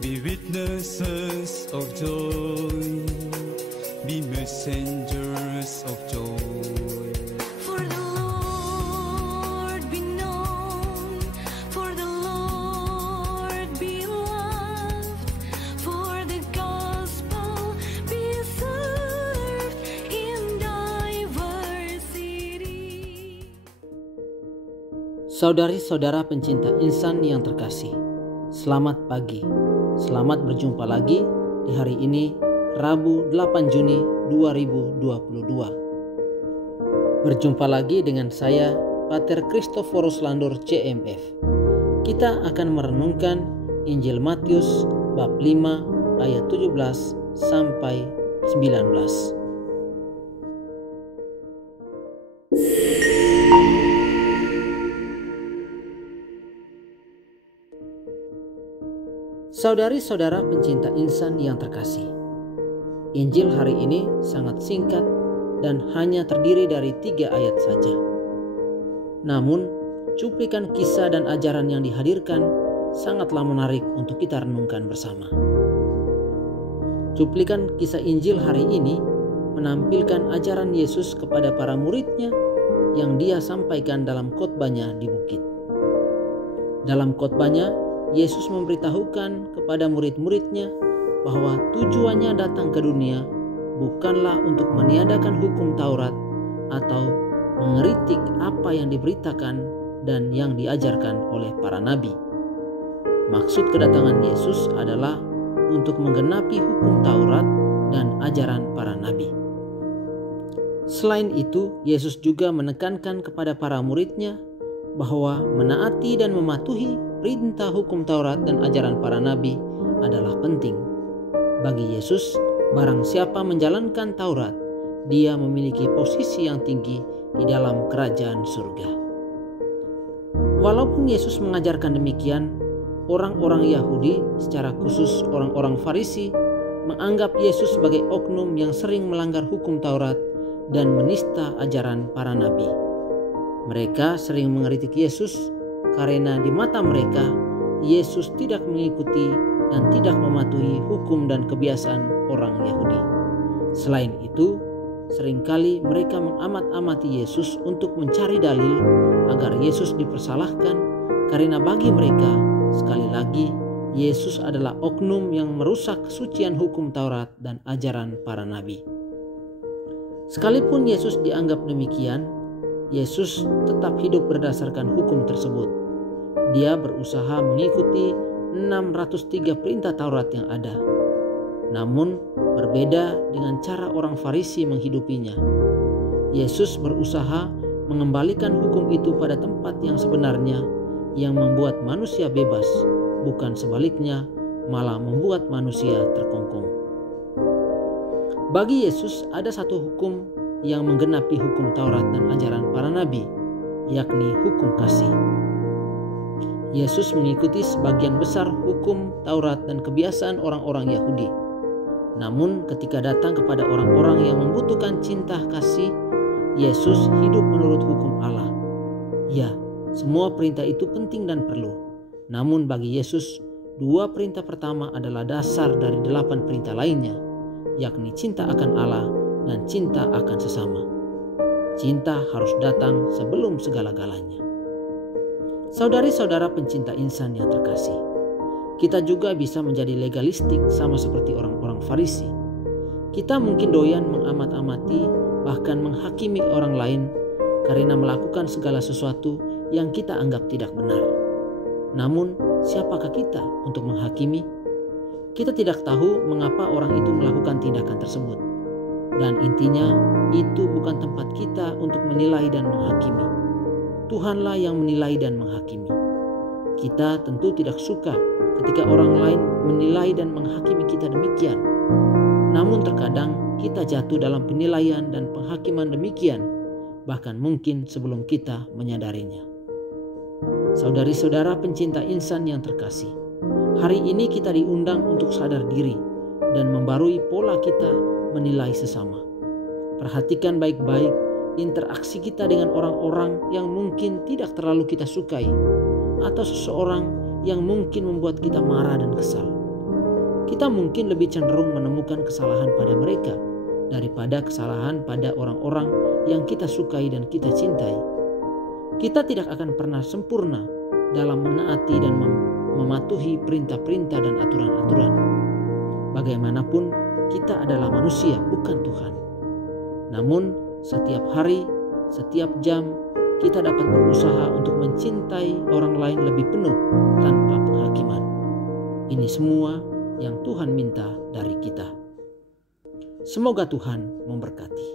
Be witnesses of joy, be messengers of joy. For the Lord be known, for the Lord be loved, for the gospel be served in diversity. Saudari-saudara pencinta insan yang terkasih, selamat pagi. Selamat berjumpa lagi di hari ini, Rabu 8 Juni 2022. Berjumpa lagi dengan saya, Pater Christophorus Landur CMF. Kita akan merenungkan Injil Matius bab 5 ayat 17 sampai 19. Saudari-saudara pencinta insan yang terkasih, Injil hari ini sangat singkat dan hanya terdiri dari 3 ayat saja. Namun, cuplikan kisah dan ajaran yang dihadirkan sangatlah menarik untuk kita renungkan bersama. Cuplikan kisah Injil hari ini menampilkan ajaran Yesus kepada para muridnya yang dia sampaikan dalam khotbahnya di bukit. Dalam khotbahnya, Yesus memberitahukan kepada murid-muridnya bahwa tujuannya datang ke dunia bukanlah untuk meniadakan hukum Taurat atau mengeritik apa yang diberitakan dan yang diajarkan oleh para nabi. Maksud kedatangan Yesus adalah untuk menggenapi hukum Taurat dan ajaran para nabi. Selain itu, Yesus juga menekankan kepada para muridnya bahwa menaati dan mematuhi perintah hukum Taurat dan ajaran para nabi adalah penting. Bagi Yesus, barang siapa menjalankan Taurat, dia memiliki posisi yang tinggi di dalam kerajaan surga. Walaupun Yesus mengajarkan demikian, orang-orang Yahudi, secara khusus orang-orang Farisi, menganggap Yesus sebagai oknum yang sering melanggar hukum Taurat dan menista ajaran para nabi. Mereka sering mengkritik Yesus karena di mata mereka, Yesus tidak mengikuti dan tidak mematuhi hukum dan kebiasaan orang Yahudi. Selain itu, seringkali mereka mengamat-amati Yesus untuk mencari dalil agar Yesus dipersalahkan, karena bagi mereka, sekali lagi, Yesus adalah oknum yang merusak kesucian hukum Taurat dan ajaran para nabi. Sekalipun Yesus dianggap demikian, Yesus tetap hidup berdasarkan hukum tersebut. Dia berusaha mengikuti 603 perintah Taurat yang ada. Namun berbeda dengan cara orang Farisi menghidupinya. Yesus berusaha mengembalikan hukum itu pada tempat yang sebenarnya, yang membuat manusia bebas, bukan sebaliknya, malah membuat manusia terkungkung. Bagi Yesus ada satu hukum yang menggenapi hukum Taurat dan ajaran para nabi, yakni hukum kasih. Yesus mengikuti sebagian besar hukum Taurat dan kebiasaan orang-orang Yahudi. Namun ketika datang kepada orang-orang yang membutuhkan cinta kasih, Yesus hidup menurut hukum Allah. Ya, semua perintah itu penting dan perlu. Namun bagi Yesus, 2 perintah pertama adalah dasar dari 8 perintah lainnya, yakni cinta akan Allah dan cinta akan sesama. Cinta harus datang sebelum segala-galanya. Saudari-saudara pencinta insan yang terkasih, kita juga bisa menjadi legalistik sama seperti orang-orang Farisi. Kita mungkin doyan mengamat-amati, bahkan menghakimi orang lain karena melakukan segala sesuatu yang kita anggap tidak benar. Namun, siapakah kita untuk menghakimi? Kita tidak tahu mengapa orang itu melakukan tindakan tersebut. Dan intinya, itu bukan tempat kita untuk menilai dan menghakimi. Tuhanlah yang menilai dan menghakimi. Kita tentu tidak suka ketika orang lain menilai dan menghakimi kita demikian. Namun terkadang kita jatuh dalam penilaian dan penghakiman demikian, bahkan mungkin sebelum kita menyadarinya. Saudari-saudara pencinta insan yang terkasih, hari ini kita diundang untuk sadar diri dan membarui pola kita menilai sesama. Perhatikan baik-baik interaksi kita dengan orang-orang yang mungkin tidak terlalu kita sukai, atau seseorang yang mungkin membuat kita marah dan kesal. kita mungkin lebih cenderung menemukan kesalahan pada mereka daripada kesalahan pada orang-orang yang kita sukai dan kita cintai. Kita tidak akan pernah sempurna dalam menaati dan mematuhi perintah-perintah dan aturan-aturan. Bagaimanapun, kita adalah manusia, bukan Tuhan. Namun, setiap hari, setiap jam, kita dapat berusaha untuk mencintai orang lain lebih penuh tanpa penghakiman. Ini semua yang Tuhan minta dari kita. Semoga Tuhan memberkati.